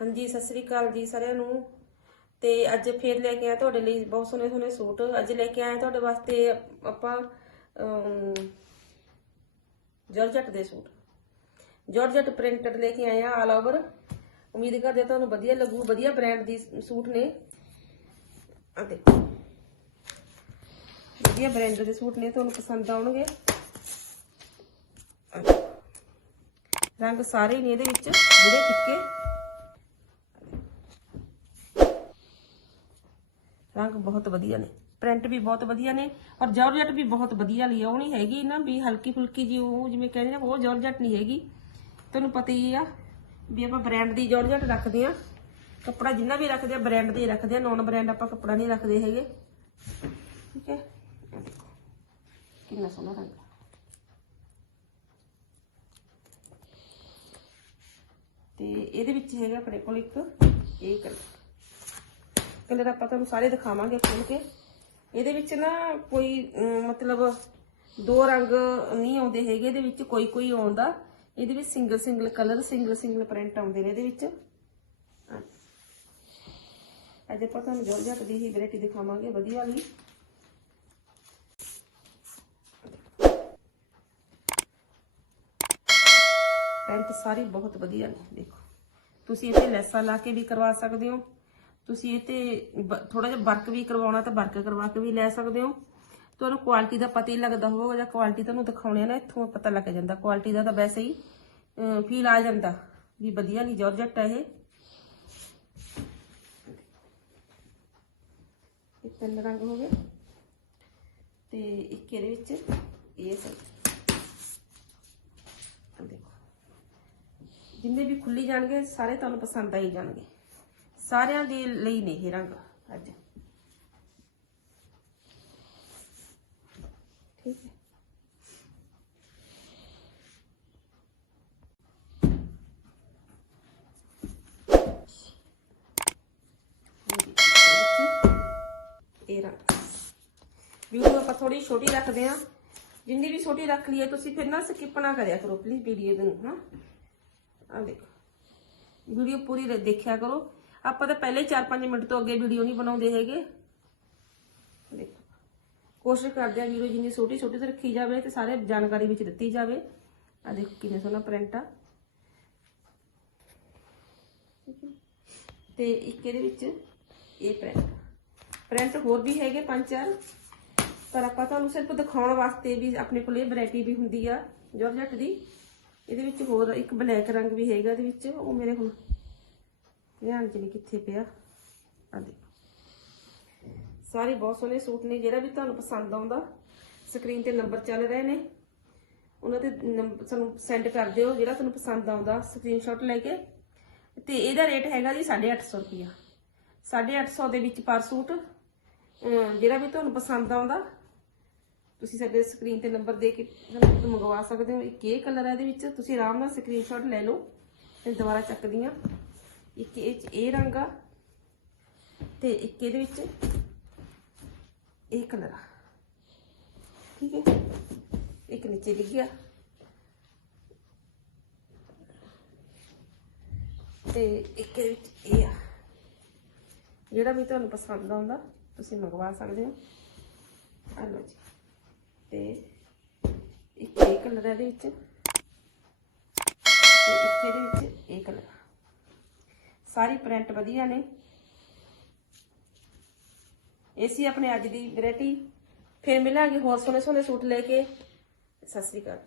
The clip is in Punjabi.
ਹਾਂਜੀ, ਸਤਿ ਸ੍ਰੀ ਅਕਾਲ ਜੀ ਸਾਰਿਆਂ ਨੂੰ। ਤੇ ਅੱਜ ਫੇਰ ਲੈ ਕੇ ਆਏ ਤੁਹਾਡੇ ਲਈ ਬਹੁਤ ਸੋਹਣੇ ਸੋਹਣੇ ਸੂਟ। ਅੱਜ ਲੈ ਕੇ ਆਏ ਤੁਹਾਡੇ ਵਾਸਤੇ ਆਪਾਂ ਜੋਰਜਟ ਦੇ ਸੂਟ। ਜੋਰਜਟ ਪ੍ਰਿੰਟਡ ਲੈ ਕੇ ਆਏ ਆ ਆਲ ਓਵਰ ਉਮੀਦ ਕਰਦੇ ਤੁਹਾਨੂੰ ਵਧੀਆ ਲੱਗੂ, ਵਧੀਆ ਬ੍ਰਾਂਡ ਦੀ ਸੂਟ ਨੇ। ਆ ਦੇਖੋ। ਵਧੀਆ ਬ੍ਰਾਂਡ ਦੇ ਸੂਟ ਨੇ, ਤੁਹਾਨੂੰ ਪਸੰਦ ਆਉਣਗੇ। ਰੰਗ ਸਾਰੇ ਨੇ ਇਹਦੇ ਵਿੱਚ ਬੁੜੇ ਫਿੱਕੇ। ਰੰਗ ਬਹੁਤ ਵਧੀਆ ਨੇ ਪ੍ਰਿੰਟ ਵੀ ਬਹੁਤ ਵਧੀਆ ਨੇ ਔਰ ਜਾਰਜਟ ਵੀ ਬਹੁਤ ਵਧੀਆ ਲਈ ਆ, ਉਹ ਨਹੀਂ ਹੈਗੀ ਨਾ ਵੀ ਹਲਕੀ ਫੁਲਕੀ ਜੀ, ਉਹ ਜਿਵੇਂ ਕਹਿੰਦੇ ਨੇ, ਉਹ ਜਾਰਜਟ ਨਹੀਂ ਹੈਗੀ। ਤੁਹਾਨੂੰ ਪਤਾ ਹੀ ਆ ਵੀ ਆਪਾਂ ਬ੍ਰਾਂਡ ਦੀ ਜਾਰਜਟ ਰੱਖਦੇ ਆ ਕੱਪੜਾ ਜਿੰਨਾ ਵੀ ਰੱਖਦੇ ਆ ਬ੍ਰਾਂਡ ਦੇ ਹੀ ਰੱਖਦੇ ਆ ਨੌਨ ਬ੍ਰਾਂਡ ਆਪਾਂ ਕੱਪੜਾ ਨਹੀਂ ਰੱਖਦੇ ਹੈਗੇ। ਠੀਕ ਹੈ? ਕਿੰਨਾ ਸੋਹਣਾ ਰੰਗ ਤੇ ਇਹਦੇ ਵਿੱਚ ਹੈਗਾ ਆਪਣੇ ਕੋਲ ਇੱਕ, ਇਹ ਕਲਰ। ਕਲਰ ਆਪਾਂ ਤੁਹਾਨੂੰ ਸਾਰੇ ਦਿਖਾਵਾਂਗੇ ਖੋਲ ਕੇ। ਇਹਦੇ ਵਿੱਚ ਨਾ ਕੋਈ ਮਤਲਬ ਦੋ ਰੰਗ ਨਹੀਂ ਆਉਂਦੇ ਹੈਗੇ, ਇਹਦੇ ਵਿੱਚ ਕੋਈ ਕੋਈ ਆਉਂਦਾ। ਇਹਦੇ ਵਿੱਚ single single colour single single print ਆਉਂਦੇ ਨੇ ਇਹਦੇ ਵਿੱਚ। ਅੱਜ ਆਪਾਂ ਤੁਹਾਨੂੰ ਜੋਰਜਟ ਦੀ ਹੀ ਵੈਰਾਈਟੀ ਦਿਖਾਵਾਂਗੇ, ਵਧੀਆ ਵਾਲੀ ਪੈਂਟ ਸਾਰੀ ਬਹੁਤ ਵਧੀਆ ਨੇ, ਦੇਖੋ। ਤੁਸੀਂ ਇੱਥੇ ਲੈਸਾਂ ਲਾ ਕੇ ਵੀ ਕਰਵਾ ਸਕਦੇ ਹੋ। ਤੁਸੀਂ ਇਹ ਤੇ ਥੋੜਾ ਜਿਹਾ ਵਰਕ ਵੀ ਕਰਵਾਉਣਾ ਤਾਂ ਵਰਕ ਕਰਵਾ ਕੇ ਵੀ ਲੈ ਸਕਦੇ ਹੋ। ਤੁਹਾਨੂੰ ਕੁਆਲਿਟੀ ਦਾ ਪਤਾ ਹੀ ਲੱਗਦਾ ਹੋਵੇਗਾ ਜਾਂ ਕੁਆਲਿਟੀ ਤੁਹਾਨੂੰ ਦਿਖਾਉਣੇ ਆ ਨਾ, ਇੱਥੋਂ ਪਤਾ ਲੱਗ ਜਾਂਦਾ। ਕੁਆਲਿਟੀ ਦਾ ਤਾਂ ਵੈਸੇ ਹੀ ਫੀਲ ਆ ਜਾਂਦਾ ਵੀ ਵਧੀਆ ਨਹੀਂ, ਜਾਰਜਟ ਹੈ ਇਹ। ਇਹ ਤਿੰਨ ਰੰਗ ਹੋ ਗਏ। ਤੇ ਇੱਕ ਇਹਦੇ ਵਿੱਚ ਇਹ ਸਭ। ਦੇਖੋ। ਜਿੰਨੇ ਵੀ ਖੁੱਲੀ ਜਾਣਗੇ, ਸਾਰੇ ਤੁਹਾਨੂੰ ਪਸੰਦ ਆਈ ਜਾਣਗੇ। ਸਾਰਿਆਂ ਦੇ ਲਈ ਨੇ ਇਹ ਰੰਗ ਅੱਜ। ਠੀਕ ਹੈ। ਇਹ ਰੰਗ। ਵੀਡੀਓ ਆਪਾਂ ਥੋੜੀ ਛੋਟੀ ਰੱਖਦੇ ਆ ਜਿੰਨੀ ਵੀ ਛੋਟੀ ਰੱਖ ਲਈਏ, ਤੁਸੀਂ ਫਿਰ ਨਾ ਸਕਿਪ ਨਾ ਕਰਿਆ ਕਰੋ ਪਲੀਜ਼ ਵੀਡੀਓ ਨੂੰ, ਹਾਂ। ਆ ਦੇਖੋ। ਵੀਡੀਓ ਪੂਰੀ ਰ- ਦੇਖਿਆ ਕਰੋ। ਆਪਾਂ ਤਾਂ ਪਹਿਲੇ 4-5 ਮਿੰਟ ਤੋਂ ਅੱਗੇ ਵੀਡੀਓ ਨਹੀਂ ਬਣਾਉਂਦੇ ਹੈਗੇ। ਦੇਖੋ, ਕੋਸ਼ਿਸ਼ ਕਰਦੇ ਆ ਵੀਡੀਓ ਜਿੰਨੀ ਛੋਟੀ ਛੋਟੀ ਤੇ ਰੱਖੀ ਜਾਵੇ ਤੇ ਸਾਰੇ ਜਾਣਕਾਰੀ ਵਿੱਚ ਦਿੱਤੀ ਜਾਵੇ। ਆ ਦੇਖੋ ਕਿੰਨੇ ਸੋਹਣਾ ਪ੍ਰਿੰਟ ਆ। ਠੀਕ ਤੇ ਇੱਕ ਇਹਦੇ ਵਿੱਚ ਇਹ ਪ੍ਰਿੰਟ ਪ੍ਰਿੰਟ ਹੋਰ ਵੀ ਹੈਗੇ ਪੰਜ ਚਾਰ, ਪਰ ਆਪਾਂ ਤੁਹਾਨੂੰ ਸਿਰਫ ਦਿਖਾਉਣ ਵਾਸਤੇ ਵੀ ਆਪਣੇ ਕੋਲ ਇਹ ਵੈਰਾਈਟੀ ਵੀ ਹੁੰਦੀ ਆ ਜਾਰਜਟ ਦੀ। ਇਹਦੇ ਵਿੱਚ ਹੋਰ ਇੱਕ ਬਲੈਕ ਰੰਗ ਵੀ ਹੈਗਾ ਇਹਦੇ ਵਿੱਚ, ਉਹ ਮੇਰੇ ਕੋਲ ਧਿਆਨ ਚ ਨਹੀਂ ਕਿੱਥੇ ਪਿਆ। ਆ ਦੇਖੋ ਸਾਰੇ ਬਹੁਤ ਸੋਹਣੇ ਸੂਟ ਨੇ, ਜਿਹੜਾ ਵੀ ਤੁਹਾਨੂੰ ਪਸੰਦ ਆਉਂਦਾ, ਸਕਰੀਨ ਤੇ ਨੰਬਰ ਚੱਲ ਰਹੇ ਨੇ। ਉਹਨਾਂ ਤੇ ਨੰਬਰ ਸਾਨੂੰ ਸੈਂਡ ਕਰ ਦਿਓ, ਜਿਹੜਾ ਤੁਹਾਨੂੰ ਪਸੰਦ ਆਉਂਦਾ ਸਕਰੀਨਸ਼ਾਟ ਲੈ ਕੇ। ਤੇ ਇਹਦਾ ਰੇਟ ਹੈਗਾ ਜੀ 850 ਰੁਪਿਆ 850 ਦੇ ਵਿੱਚ ਪਰ ਸੂਟ ਜਿਹੜਾ ਵੀ ਤੁਹਾਨੂੰ ਪਸੰਦ ਆਉਂਦਾ, ਤੁਸੀਂ ਸਾਡੇ ਸਕਰੀਨ ਤੇ ਨੰਬਰ ਦੇ ਕੇ ਸਾਨੂੰ ਮੰਗਵਾ ਸਕਦੇ ਹੋ। ਇਹ ਇਹ ਕਲਰ ਹੈ ਇਹਦੇ ਵਿੱਚ, ਤੁਸੀਂ ਆਰਾਮ ਨਾਲ ਸਕਰੀਨਸ਼ਾਟ ਲੈ ਲਓ, ਤੇ ਦੁਬਾਰਾ ਚੱਕਦੀ ਆ ਇੱਕ ਇਹ 'ਚ ਇਹ ਰੰਗ ਆ ਤੇ ਇੱਕ ਇਹਦੇ ਵਿੱਚ ਇਹ ਕਲਰ ਆ। ਠੀਕ ਹੈ? ਇੱਕ ਨੀਚੇ ਲਿਖਿਆ ਤੇ ਇੱਕ ਇਹਦੇ ਵਿੱਚ ਇਹ ਆ। ਜਿਹੜਾ ਵੀ ਤੁਹਾਨੂੰ ਪਸੰਦ ਆਉਂਦਾ, ਤੁਸੀਂ ਮੰਗਵਾ ਸਕਦੇ ਹੋ। ਆ ਲਓ ਜੀ। ਤੇ ਇੱਕ ਇਹ ਕਲਰ ਹੈ ਇਹਦੇ ਵਿੱਚ। ਤੇ ਇੱਕ ਇਹਦੇ ਵਿੱਚ ਇਹ ਕਲਰ ਸਾਰੀ ਪ੍ਰਿੰਟ ਵਧੀਆ ਨੇ। ਇਹ ਸੀ ਆਪਣੇ ਅੱਜ ਦੀ ਵੈਰਾਈਟੀ ਫਿਰ ਮਿਲਾਂਗੇ ਹੋਰ ਸੋਹਣੇ ਸੋਹਣੇ ਸੂਟ ਲੈ ਕੇ। ਸਤਿ ਸ੍ਰੀ ਅਕਾਲ।